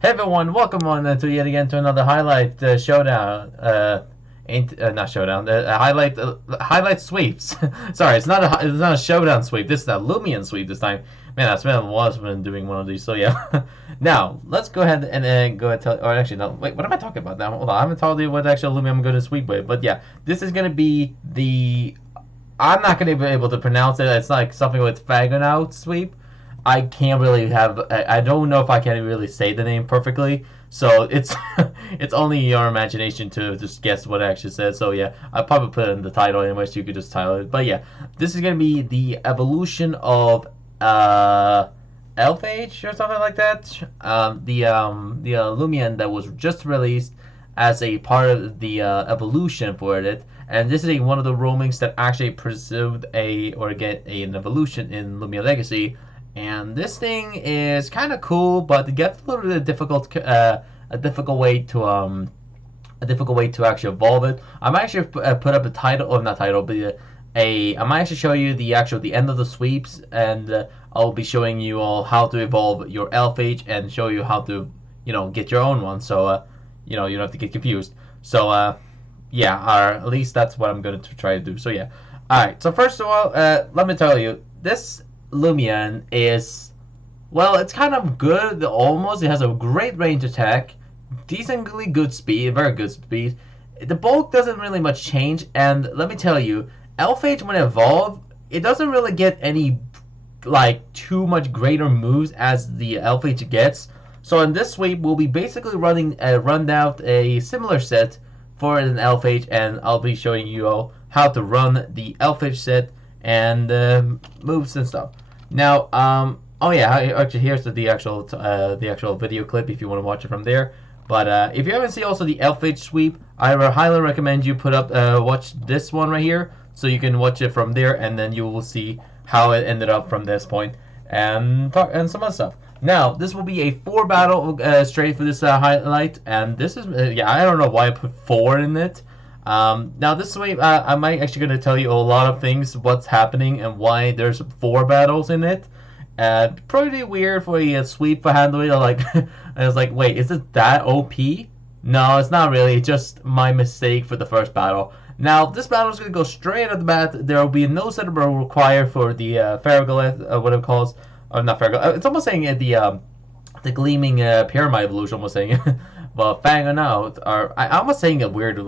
Hey everyone, welcome on to yet again to another highlight showdown. Not showdown. Highlight sweeps. Sorry, it's not a showdown sweep. This is a Lumion sweep this time. Man, it's been a while since I've been doing one of these. So yeah. Now let's go ahead and go and tell. Or actually, no. Wait, what am I talking about now? Hold on, I haven't told you what actual Lumion I'm going to sweep with. But yeah, this is going to be the. I'm not going to be able to pronounce it. It's like something with Phagenaut sweep. I can't really have. I don't know if I can really say the name perfectly. So it's it's only your imagination to just guess what it actually says. So yeah, I'll probably put it in the title anyway, so you could just title it. But yeah, this is gonna be the evolution of Elf Age or something like that. The Lumion that was just released as a part of the evolution for it. And this is one of the roamings that actually pursued an evolution in Lumia Legacy. And this thing is kind of cool, but it gets a little bit difficult, a difficult way to actually evolve it. I might actually put up a title, or not title, but I might actually show you the end of the sweeps, and I'll be showing you all how to evolve your Elf Age and show you how to, get your own one. So, you don't have to get confused. So, yeah, or at least that's what I'm going to try to do. So, yeah. Alright, so first of all, let me tell you, this Lumion is, well, it's kind of good, almost. It has a great range attack, decently good speed, very good speed. The bulk doesn't really much change, and let me tell you, Elphage, when it evolved, it doesn't really get any, like, too much greater moves as the Elphage gets. So in this sweep, we'll be basically run out a similar set for an Elphage, and I'll be showing you all how to run the Elphage set and moves and stuff. Now, oh yeah, actually here's the actual video clip if you want to watch it from there. But if you haven't seen also the Elfage sweep, I highly recommend you watch this one right here, so you can watch it from there, and then you will see how it ended up from this point and some other stuff. Now, this will be a 4 battle straight for this highlight, and this is yeah, I don't know why I put 4 in it. Now this way, I'm actually going to tell you a lot of things, what's happening and why there's 4 battles in it. Pretty weird for a sweep for handling. Like, I was like, wait, is it that OP? No, it's not really. Just my mistake for the first battle. Now, this battle is going to go straight at the bat. There will be no setup required for the Phagenaut, what it calls, or not Phagenaut. It's almost saying the Gleaming Pyramid evolution. Almost saying. Well, Phagenaut, or I'm almost saying a weird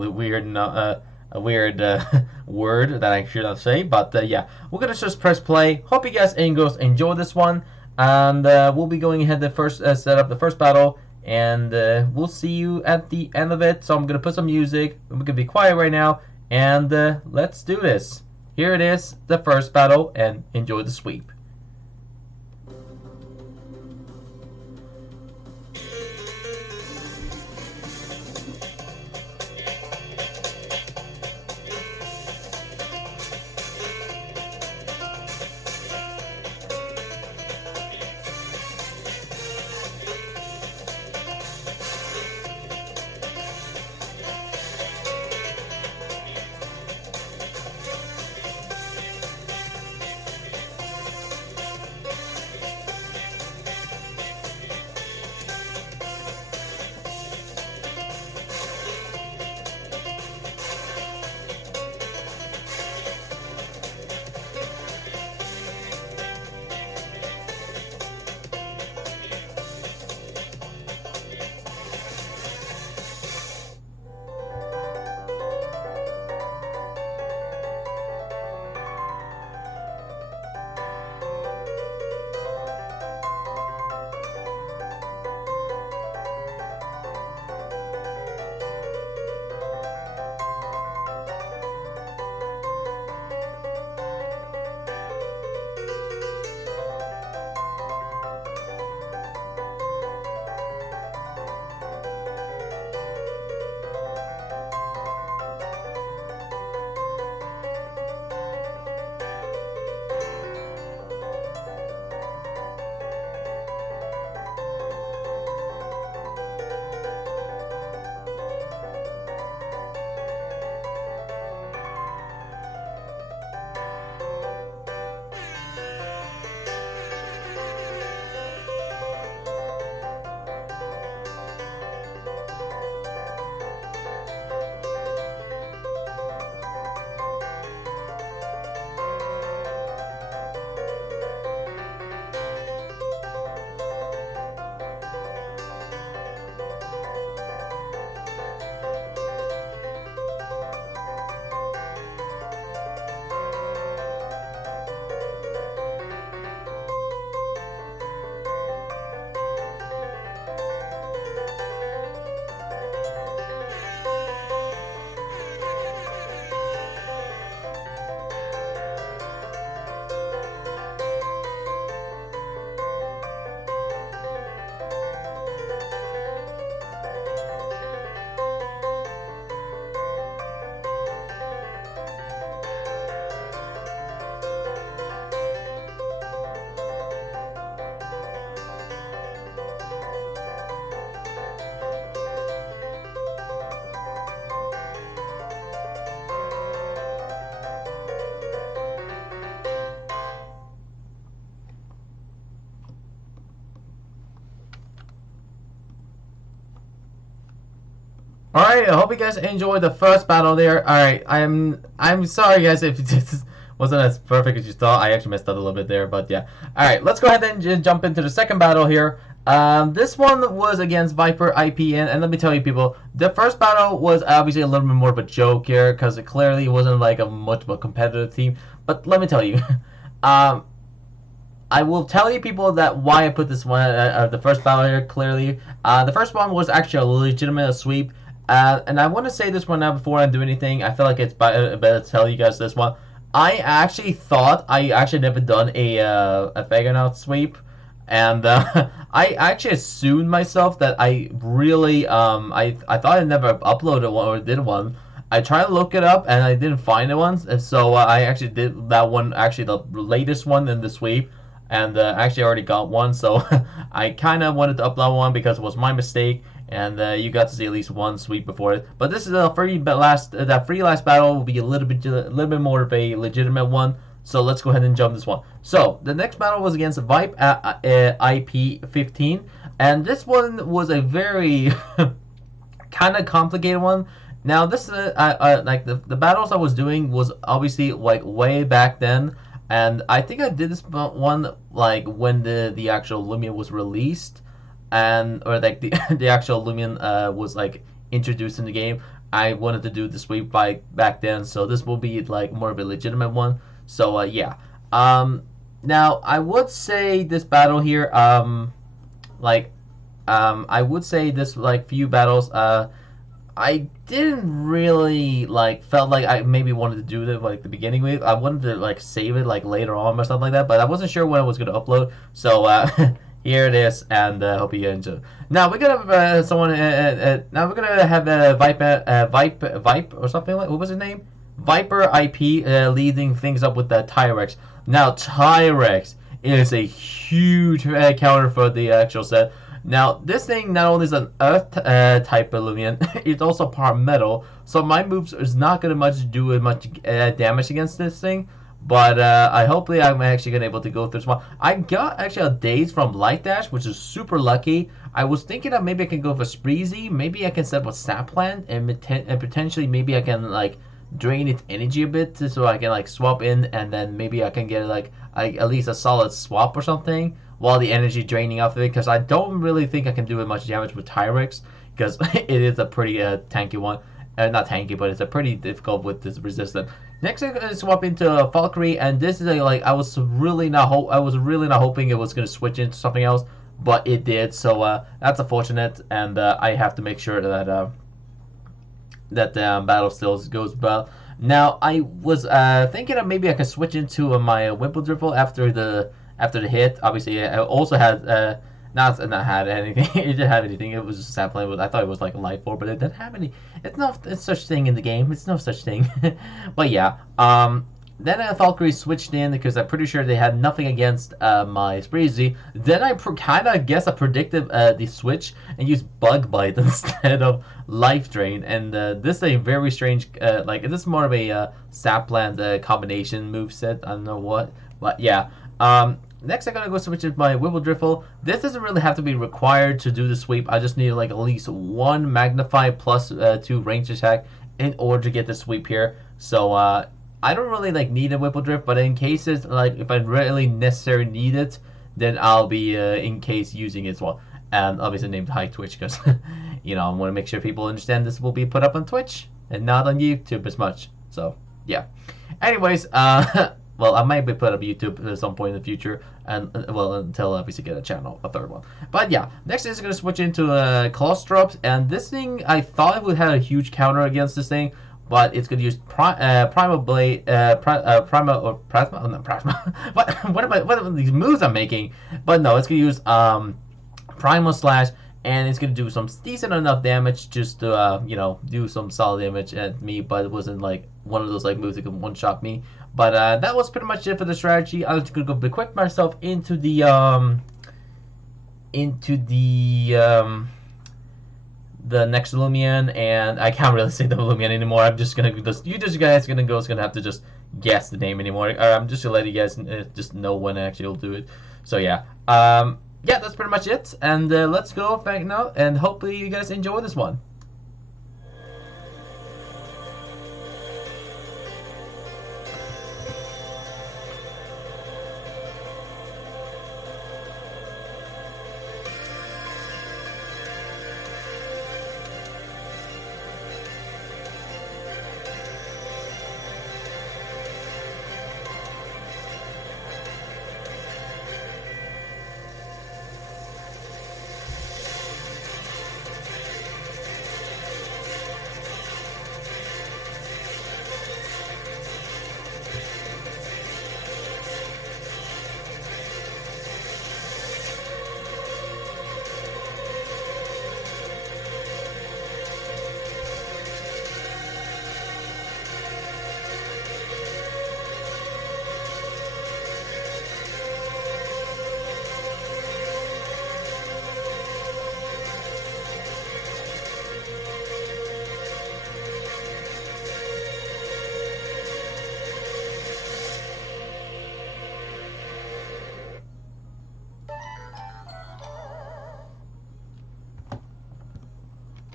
word that I should not say, but yeah, we're gonna just press play. Hope you guys and girls enjoy this one, and we'll be going ahead to first set up the first battle, and we'll see you at the end of it. So I'm gonna put some music. We're gonna be quiet right now, and let's do this. Here it is, the first battle, and enjoy the sweep. All right, I hope you guys enjoyed the first battle there. All right, I'm sorry guys if this wasn't as perfect as you thought. I actually messed up a little bit there, but yeah. All right, let's go ahead and jump into the second battle here. This one was against Viper IPN, and let me tell you, people, the first battle was obviously a little bit more of a joke here because it clearly wasn't like a much of a competitive team. But let me tell you, um, I will tell you people that why I put this one the first battle here clearly. The first one was actually a legitimate sweep, and I want to say this one now before I do anything. I feel like it's better to tell you guys this one. I actually thought I actually never done a Phagenaut sweep, and I actually assumed myself that I really I thought I never uploaded one or did one. I tried to look it up and I didn't find it once, and so I actually did that one, actually the latest one in the sweep, and actually already got one. So I kind of wanted to upload one because it was my mistake, and you got to see at least one sweep before it. But this is a free last that free last battle will be a little bit more of a legitimate one. So let's go ahead and jump this one. So the next battle was against Vipe IP15, and this one was a very kind of complicated one. Now this is like the battles I was doing was obviously like way back then, and I think I did this one like when the actual Lumion was released, and or like the the actual Lumion was like introduced in the game. I wanted to do the sweep by back then, so this will be like more of a legitimate one. So yeah. Now I would say this battle here, like I would say this like few battles, I didn't really like felt like I maybe wanted to do that like the beginning with. I wanted to like save it like later on or something like that, but I wasn't sure when I was gonna upload. So here it is, and hope you enjoy. Now we're gonna have someone. Now we're gonna have Vipe or something like, what was his name? Viper IP leading things up with the Tyrex. Now Tyrex is a huge counter for the actual set. Now, this thing not only is an earth type Illumian, it's also part metal, so my moves is not going to do much damage against this thing, but hopefully I'm actually going to be able to go through this one. I got actually a Daze from Light Dash, which is super lucky. I was thinking that maybe I can go for Spreezy, maybe I can set up a Sap Plant, and potentially maybe I can like drain its energy a bit so I can like swap in, and then maybe I can get like at least a solid swap or something while the energy draining off of it, because I don't really think I can do much damage with Tyrex, because it is a pretty tanky one. Not tanky, but it's a pretty difficult with this resistance. Next, I'm gonna swap into Valkyrie, and this is like I was really not hoping it was gonna switch into something else, but it did. So that's unfortunate, and I have to make sure that that the battle still goes well. Now I was thinking that maybe I could switch into my Wimple Dribble after the hit. Obviously, I also had not had anything. It didn't have anything. It was just sampling. I thought it was like a life orb, but it didn't have any. It's no such thing in the game. It's no such thing. But yeah. Then Valkyrie switched in because I'm pretty sure they had nothing against my Spreezy. Then I kind of guess I predicted the switch and used Bug Bite instead of Life Drain. And this is a very strange, like this is more of a Sap Plant combination move set. I don't know what, but yeah. Next, I'm gonna go switch with my Wibble Driffle. This doesn't really have to be required to do the sweep. I just need like at least one Magnify plus 2 range attack in order to get the sweep here. So I don't really like need a Whipple Drift, but in cases like if I really necessarily need it, then I'll be in case using it as well. And obviously named High Twitch because you know I want to make sure people understand this will be put up on Twitch and not on YouTube as much. So yeah. Anyways, well, I might be put up YouTube at some point in the future, and well, until obviously get a channel, a third one. But yeah, next is going to switch into Colostrops, and this thing I thought it would have a huge counter against this thing, but it's going to use Primal Blade, Primal or Plasma. Oh, not Plasma. what are these moves I'm making? But no, it's going to use Primal Slash, and it's going to do some decent enough damage just to you know, do some solid damage at me, but it wasn't like one of those like moves that can one shot me. But that was pretty much it for the strategy. I'm just gonna go quick myself into the next Lumion, and I can't really say the Lumion anymore. I'm just gonna you guys gonna have to just guess the name anymore. I'm just gonna let you guys just know when I actually will do it. So yeah, yeah, that's pretty much it. And let's go Phagenaut, and hopefully you guys enjoy this one.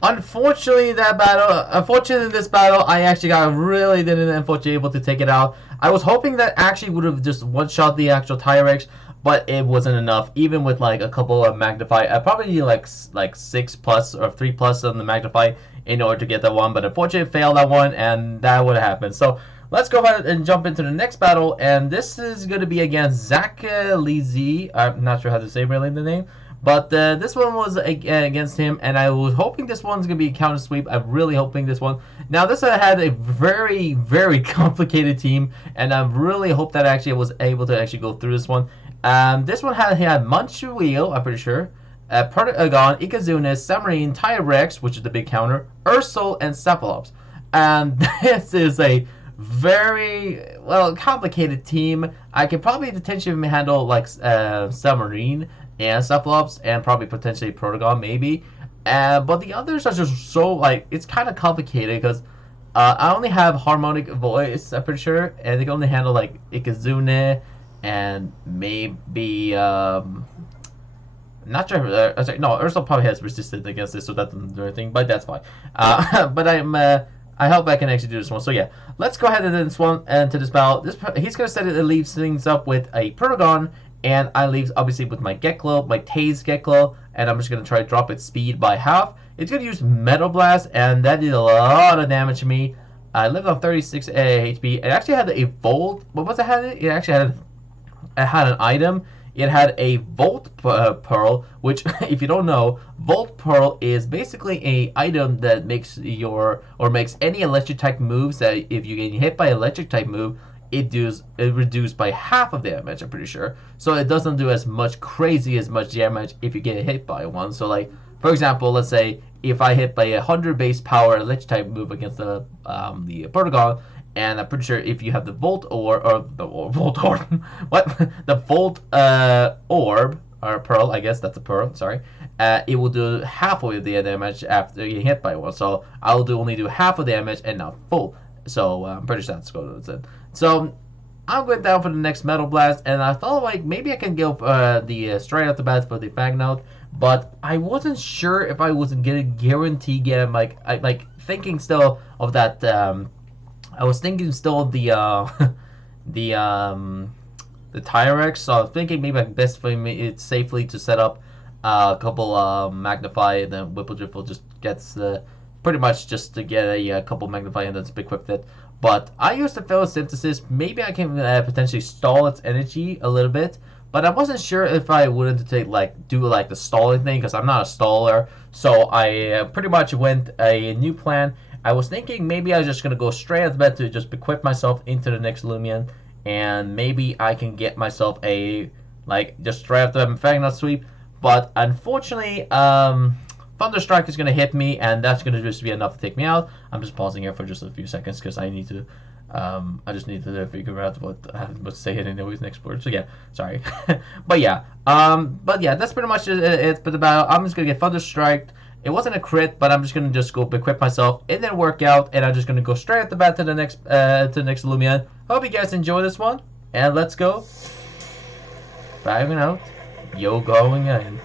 Unfortunately, in this battle, I actually didn't unfortunately able to take it out. I was hoping that actually would have just one-shot the actual Tyrex, but it wasn't enough. Even with like a couple of magnify, I probably need like 6 plus or 3 plus on the magnify in order to get that one. But unfortunately, failed that one, and that would have happened. So let's go ahead and jump into the next battle, and this is going to be against Zach Lizy. I'm not sure how to say really the name. But this one was against him, and I was hoping this one's going to be a counter sweep. I'm really hoping this one. Now, this had a very, very complicated team, and I really hope that actually I was able to actually go through this one. This one had Manchuil, I'm pretty sure, Protagon, Ikazuna, Submarine, Tyrex, which is the big counter, Ursul, and Cephalops. This is a very, well, complicated team. I could probably potentially handle, like, Submarine and Cephalops, and probably potentially Protagon, maybe. But the others are just so, like, it's kind of complicated, because I only have Harmonic Voice, I'm pretty sure, and they can only handle, like, Ikazune, and maybe, not sure, no, Ursula probably has resisted against this, so that doesn't do anything, but that's fine. But I hope I can actually do this one. So yeah, let's go ahead and then swing into this battle. He's going to set it and leaves things up with a Protagon, and I leave obviously with my Geklo, my Tase Geklo, and I'm just going to try to drop its speed by half. It's going to use Metal Blast, and that did a lot of damage to me. I lived on 36 HP. It actually had a Volt. What was it? It actually had an item. It had a Volt Pearl, which, if you don't know, Volt Pearl is basically a item that makes any electric type moves that if you get hit by electric type move, it reduced by half of damage, I'm pretty sure. So it doesn't do as much damage if you get hit by one. So like, for example, let's say if I hit by 100 base power electric type move against the Protagon, and I'm pretty sure if you have the Volt Volt Orb, what? The Volt Orb, or Pearl, I guess that's a Pearl, sorry. It will do half of the damage after you hit by one. So I'll only do half of the damage and not full. So I'm pretty sure that's what it said. So I'm going down for the next Metal Blast, and I thought like maybe I can go the straight off the bat for the Phagenaut, but I wasn't sure if I was gonna guarantee get him. Like thinking still of that. I was thinking still of the Tyrex, so I was thinking maybe best for me it's safely to set up a couple magnify, and then Whipple Dripple just gets pretty much just to get a couple magnify and then equip it. But I used the photosynthesis. Maybe I can potentially stall its energy a little bit, but I wasn't sure if I wanted to do the stalling thing, because I'm not a staller. So I pretty much went a new plan. I was thinking maybe I was just gonna go straight at the bed to just equip myself into the next Lumion, and maybe I can get myself a just straight up the Phagenaut sweep. But unfortunately, Thunderstrike is gonna hit me, and that's gonna just be enough to take me out. I'm just pausing here for just a few seconds because I need to. I just need to figure out what to say it in the next word. So yeah, sorry. but yeah, that's pretty much it for the battle. I'm just gonna get Thunderstrike. It wasn't a crit, but I'm just gonna go equip myself. It didn't work out, and I'm just gonna go straight at the bat to the next Lumion. Hope you guys enjoy this one, and let's go. Phagenaut, yo going in.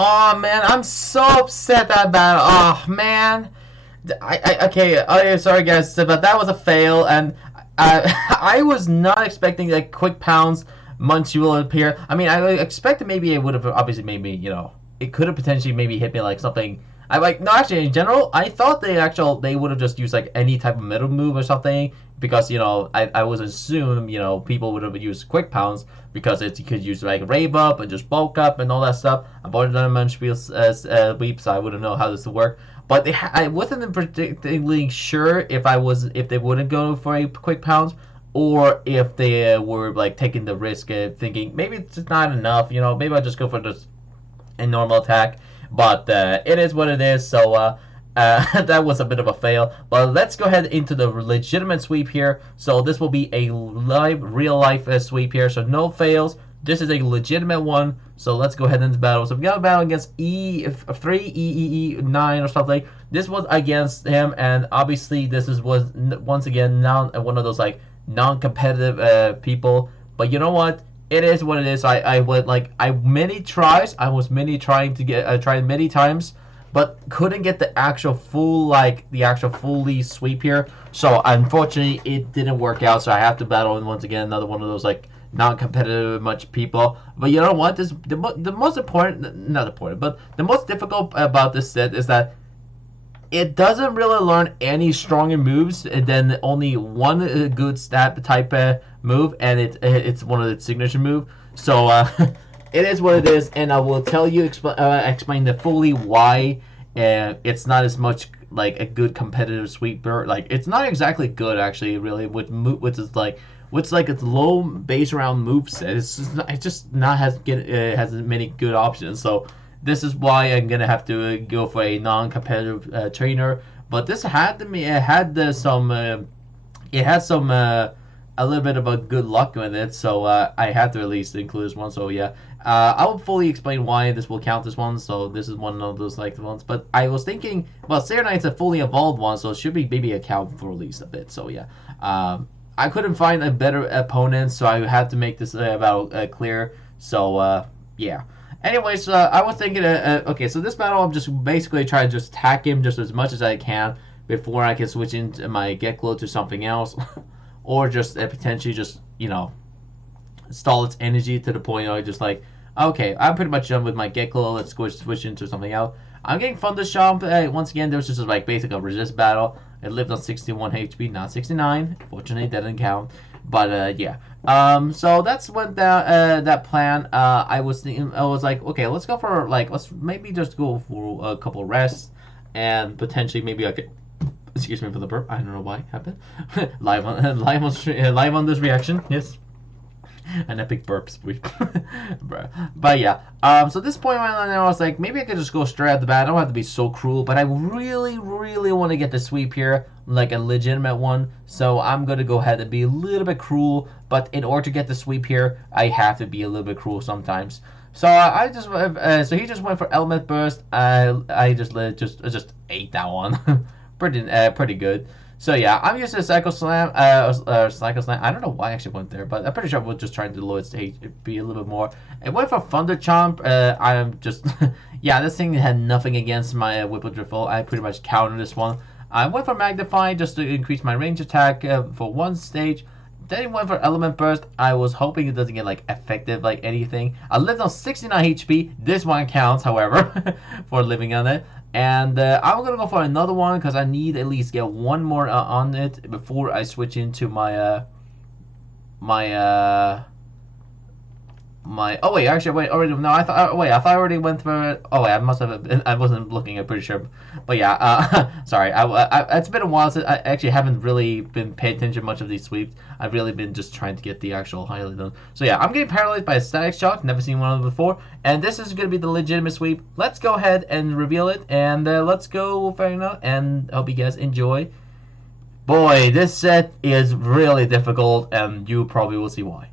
Oh man, I'm so upset that battle. Oh man. Okay, sorry guys, but that was a fail, and I was not expecting like quick pounds Munchie will appear. I mean, I expected maybe it would have obviously made me, it could have potentially maybe hit me like something. I like no, actually in general, I thought they would have just used like any type of middle move or something because I was assumed people would have used quick pounds because you could use like rave up and just bulk up and all that stuff. I bought another Munch weep, so I wouldn't know how this would work. But I wasn't particularly sure if they wouldn't go for a quick pounds or if they were like taking the risk of thinking maybe it's not enough. Maybe I'll just go for just a normal attack. But it is what it is. So that was a bit of a fail. But let's go ahead into the legitimate sweep here. So this will be a real life sweep here. So no fails. This is a legitimate one. So let's go ahead into battle. So we got a battle against E3, E9 or something. This was against him, and obviously this was once again one of those like non-competitive people. But you know what? It is what it is. I was many tries. I was trying to get tried many times, but couldn't get the actual fully sweep here. So unfortunately, it didn't work out. So I have to battle once again another one of those like non-competitive much people. But you know what? The most important, not important, but the most difficult about this set is that it doesn't really learn any stronger moves than only one good stat type move, and it's one of its signature move. So it is what it is, and I will tell you explain the fully why it's not as much like a good competitive sweeper. Like it's not exactly good actually, really, with its low base round moveset. It's just not has many good options. So this is why I'm gonna have to go for a non-competitive trainer. But this had some a little bit of a good luck with it, so I had to at least include this one. So yeah, I will fully explain why this will count this one. So this is one of those like ones. But I was thinking, well, Sarah Knight's a fully evolved one, so it should be maybe account for at least a bit. So yeah, I couldn't find a better opponent, so I had to make this battle clear. So yeah. Anyways, I was thinking, okay, so this battle I'm just basically trying to just attack him just as much as I can before I can switch into my get glow to something else, or just potentially just stall its energy to the point where just like, okay, I'm pretty much done with my get glow. Let's switch into something else. I'm getting Thunder Chomp. Once again, there was just like basically a resist battle. It lived on 61 HP, not 69. Fortunately, that didn't count. But yeah. So that's what that plan. I was like, okay, let's go for let's maybe just go for a couple rests and potentially maybe I could. Excuse me for the burp. I don't know why it happened. live on this reaction. Yes. An epic burp sweep. But yeah, so at this point right now, I was like, maybe I could just go straight at the bat. I don't have to be so cruel, but I really, really want to get the sweep here, like a legitimate one. So I'm going to go ahead and be a little bit cruel, but in order to get the sweep here, I have to be a little bit cruel sometimes. So so he just went for Element Burst. I just ate that one. pretty good. So yeah, I'm using a Psycho Slam. Psycho Slam. I don't know why I actually went there, but I'm pretty sure we'll just try to lower its HP a little bit more. It went for Thunder Chomp. I'm just yeah, this thing had nothing against my Whipple Driftful. I pretty much countered this one. I went for Magnify just to increase my range attack for one stage. Then it went for Element Burst. I was hoping it doesn't get like effective like anything. I lived on 69 HP. This one counts, however, for living on it. And I'm gonna go for another one because I need at least get one more on it before I switch into my oh wait, actually wait, already no, I thought I thought I already went for it. Oh wait, I must have I wasn't looking, I'm pretty sure. But yeah, sorry, it's been a while since I actually haven't really been paying attention much of these sweeps. I've really been just trying to get the actual highlight done. So yeah, I'm getting paralyzed by a static shock, never seen one of them before, and this is gonna be the legitimate sweep. Let's go ahead and reveal it, and let's go Phagenaut, and hope you guys enjoy. Boy, this set is really difficult, and you probably will see why.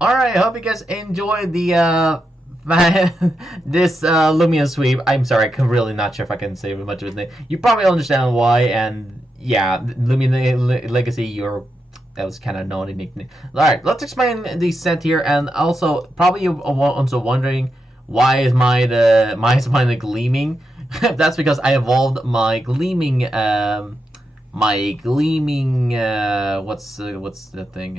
Alright, I hope you guys enjoyed the this Lumion sweep. I'm sorry, I'm really not sure if I can say much of it. You probably understand why, and yeah, Lumion Legacy, that was kind of naughty nickname. Alright, let's explain the set here, and also probably you're also wondering why is mine the Gleaming? That's because I evolved my Gleaming what's the thing,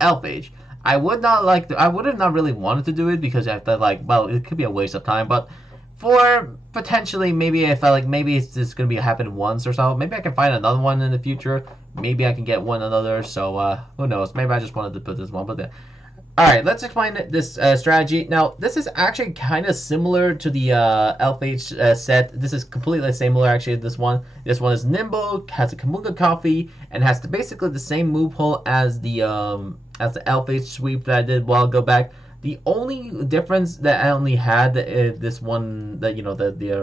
Elf Age. I would not like to, I would have not really wanted to do it because I felt like, well, it could be a waste of time, but for potentially, maybe I felt like maybe it's just going to be happen once or so. Maybe I can find another one in the future. Maybe I can get one another, so who knows. Maybe I just wanted to put this one, but alright, let's explain this strategy. Now, this is actually kind of similar to the LFH set. This is completely similar, actually, to this one. This one is nimble, has a Kamunga coffee, and has basically the same move pool as the LFH sweep that I did a while ago back. The only difference that I only had this one, that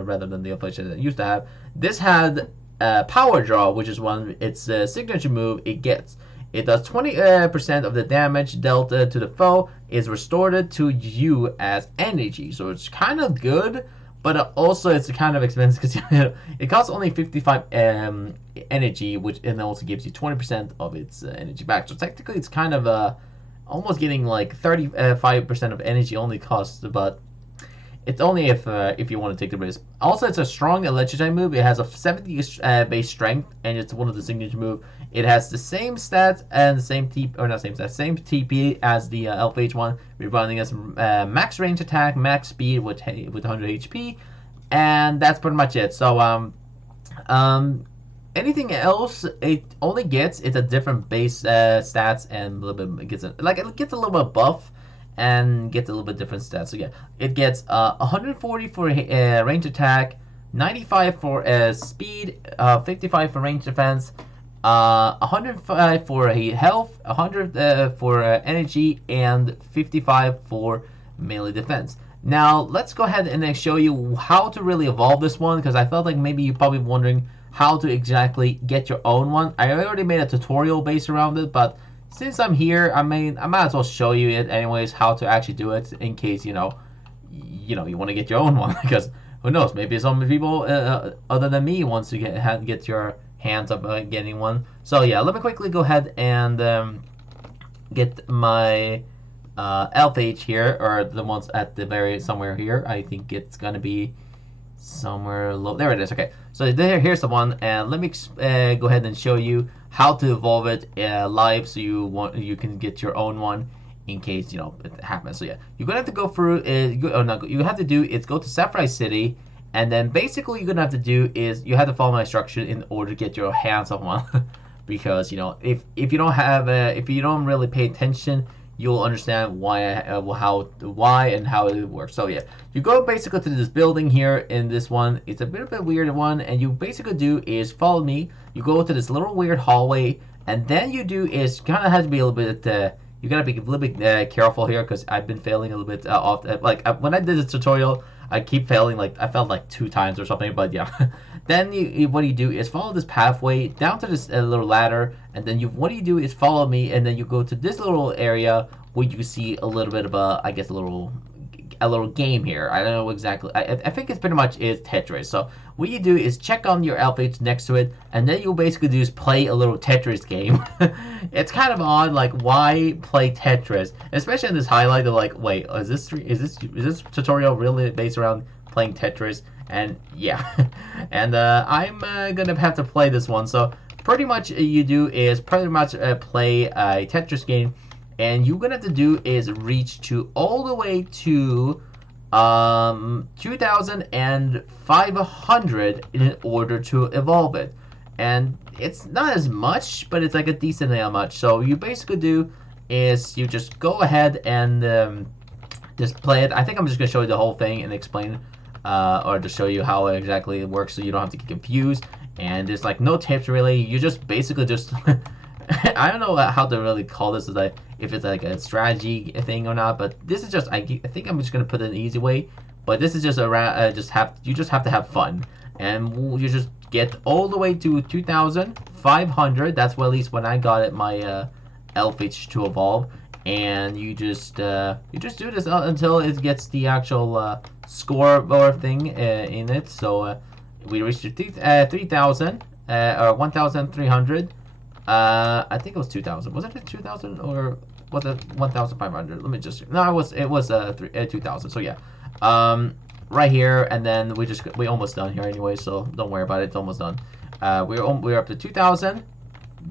rather than the LFH that I used to have, this had power draw, which is one its signature move it gets. It does 20% of the damage dealt to the foe is restored to you as energy. So it's kind of good, but also it's kind of expensive because it costs only 55 energy, which and also gives you 20% of its energy back. So technically, it's kind of almost getting like 35% of energy only costs, but it's only if you want to take the risk. Also, it's a strong electric move. It has a 70 base strength, and it's one of the signature move. It has the same stats and the same TP, or not same stats, same TP as the LFH one. We're running as max range attack, max speed with 100 HP, and that's pretty much it. So anything else it only gets it's a different base stats and a little bit it gets a little bit buff and gets a little bit different stats. So yeah, it gets 140 for range attack, 95 for speed, 55 for range defense, 105 for health, 100 for energy, and 55 for melee defense. Now let's go ahead and show you how to really evolve this one, because I felt like maybe you're probably wondering how to exactly get your own one. I already made a tutorial based around it, but since I'm here, I might as well show you it anyways, how to actually do it, in case you want to get your own one, because who knows, maybe some people other than me wants to get your hands up getting one. So yeah, let me quickly go ahead and get my LFH here, or the ones at the very somewhere here. I think it's gonna be somewhere low. There it is. Okay, so here's the one, and let me go ahead and show you how to evolve it live, so you can get your own one in case it happens. So yeah, you're gonna have to go through. You have to do is go to Sapphire City, and then basically you're gonna have to do is you have to follow my instruction in order to get your hands on one. Because if you don't have if you don't really pay attention, you'll understand why and how it works. So yeah, you go basically to this building here in this one. It's a bit of a weird one, and you basically do is follow me. You go to this little weird hallway, and then you do is kind of have to be a little bit. You gotta be a little bit careful here, because I've been failing a little bit often. When I did this tutorial, I keep failing. Like I failed like 2 times or something. But yeah, then what you do is follow this pathway down to this little ladder, and then what you do is follow me, and then you go to this little area where you see a little bit of I guess a little game here. I don't know exactly. I think it's pretty much is Tetris. So what you do is check on your LFH next to it, and then you'll basically do is play a little Tetris game. It's kind of odd, like why play Tetris, especially in this highlight of like, wait, is this tutorial really based around playing Tetris? And yeah, and I'm gonna have to play this one. So pretty much you do is pretty much play a Tetris game. And you're gonna have to do is reach to all the way to 2,500 in order to evolve it. And it's not as much, but it's like a decent amount much. So you basically do is you just go ahead and just play it. I think I'm just gonna show you the whole thing and explain, or to show you how exactly it works, so you don't have to get confused. And there's like no tips really. You just basically just I don't know how to really call this, if it's like a strategy thing or not, but this is just I think I'm just gonna put it in an easy way. But this is just around you just have to have fun, and you just get all the way to 2,500. That's at least when I got it my LFH to evolve, and you just do this until it gets the actual scoreboard thing in it. So we reached 3,000 or 1,300. I think it was 2,000. Was it 2,000 or was it 1,500? Let me just. No, it was 2,000. So yeah, right here, and then we almost done here anyway. So don't worry about it. It's almost done. We're up to 2,000.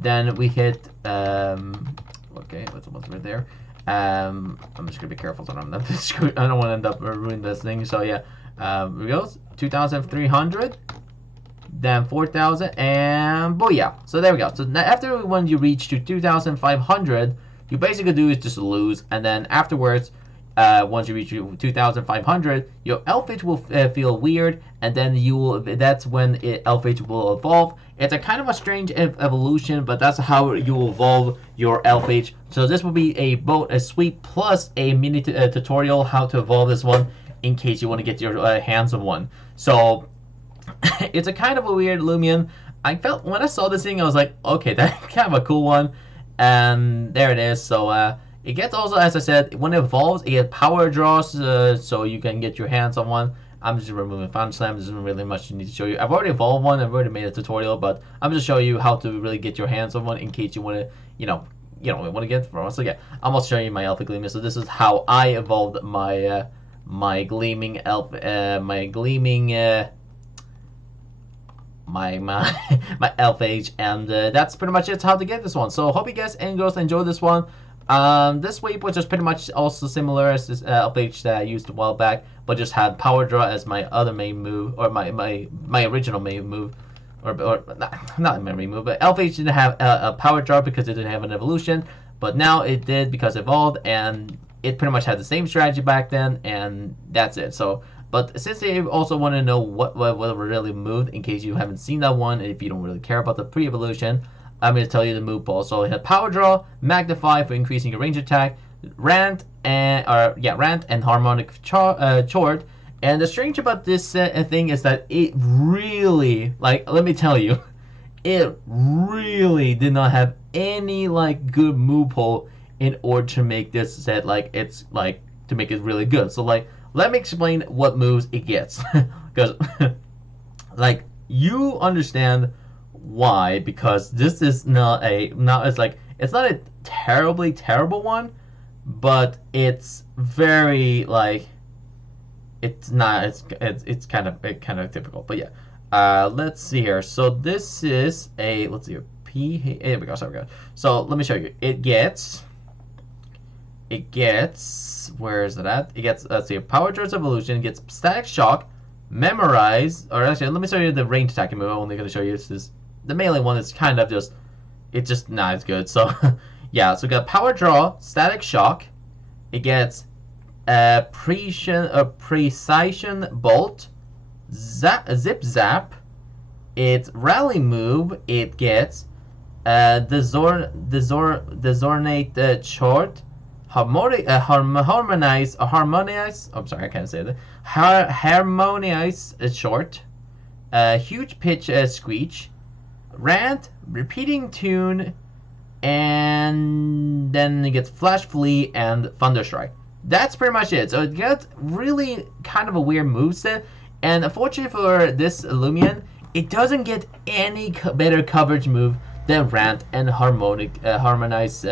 Then we hit okay, that's almost right there. I'm just gonna be careful so I don't want to end up ruining this thing. So yeah, here we go. 2,300. Then 4,000 and booyah. So there we go. So now after when you reach to 2,500, you basically do is just lose, and then afterwards, once you reach 2,500, your Elfage will feel weird, and then that's when Elfage will evolve. It's a kind of a strange evolution, but that's how you will evolve your Elfage. So this will be both a sweep plus a mini tutorial how to evolve this one in case you want to get your hands on one. So it's a kind of a weird Lumion. I felt when I saw this thing, I was like, okay, that's kind of a cool one. And there it is. So it gets also, as I said, when it evolves, it gets power draws, so you can get your hands on one. I'm just removing Fountain Slam. There's not really much to need to show you. I've already evolved one. I've already made a tutorial, but I'm just showing you how to really get your hands on one in case you want to, you want to get from one. So yeah, I'm also showing you my Alpha Gleaming. So this is how I evolved my my Gleaming elf, my Gleaming. My Elfage, and that's pretty much it how to get this one. So hope you guys and girls enjoyed this one. This sweep was just pretty much also similar as this Elfage that I used a while back, but just had power draw as my other main move, or my original main move, or not my main move, but Elfage didn't have a power draw because it didn't have an evolution, but now it did because it evolved, and it pretty much had the same strategy back then, and that's it. So. But since they also want to know what really moved, in case you haven't seen that one, and if you don't really care about the pre-evolution, I'm going to tell you the move ball. So it had Power Draw, Magnify for increasing your range attack, Rant and Harmonic Chord. And the strange about this thing is that it really, like, let me tell you, it really did not have any like good move pool in order to make this set to make it really good. So like. Let me explain what moves it gets, because, like, you understand why. Because this is it's not a terribly terrible one, but it's very like it's kind of difficult. But yeah, let's see here. So this is let's see here. Here we go. So let me show you. It gets. Where is it at? It gets, let's see, Power Charge Evolution, gets Static Shock, Memorize, or actually, let me show you the range attacking move. I'm only going to show you this. The melee one is kind of just, it's just not as good. So, yeah, so we got Power Draw, Static Shock, it gets Precision Bolt, Zip Zap, its Rally move, it gets Desornate Short, harmonize. I'm sorry, I can't say that. Harmonize short. Huge pitch screech. Rant, repeating tune, and then it gets Flash Flee and Thunderstrike. That's pretty much it. So it gets really kind of a weird moveset, and unfortunately for this Lumion, it doesn't get any better coverage move than Rant and Harmonize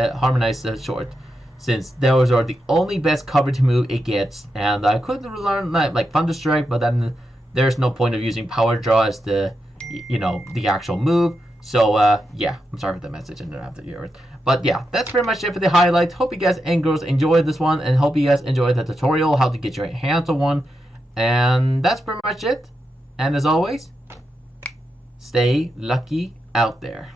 short. Since those are the only best coverage move it gets, and I could learn like Thunderstrike, but then there's no point of using Power Draw as the actual move. So yeah, I'm sorry for the message and I have to hear it. But yeah, that's pretty much it for the highlight. Hope you guys and girls enjoyed this one, and hope you guys enjoyed the tutorial how to get your hands on one. And that's pretty much it. And as always, stay lucky out there.